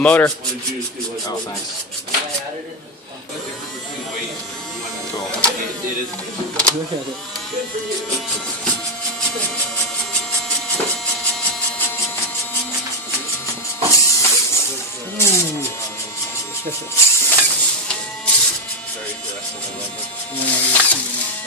Motor. Oh, thanks. Cool. Look at it. Very aggressive. I love it. Yeah,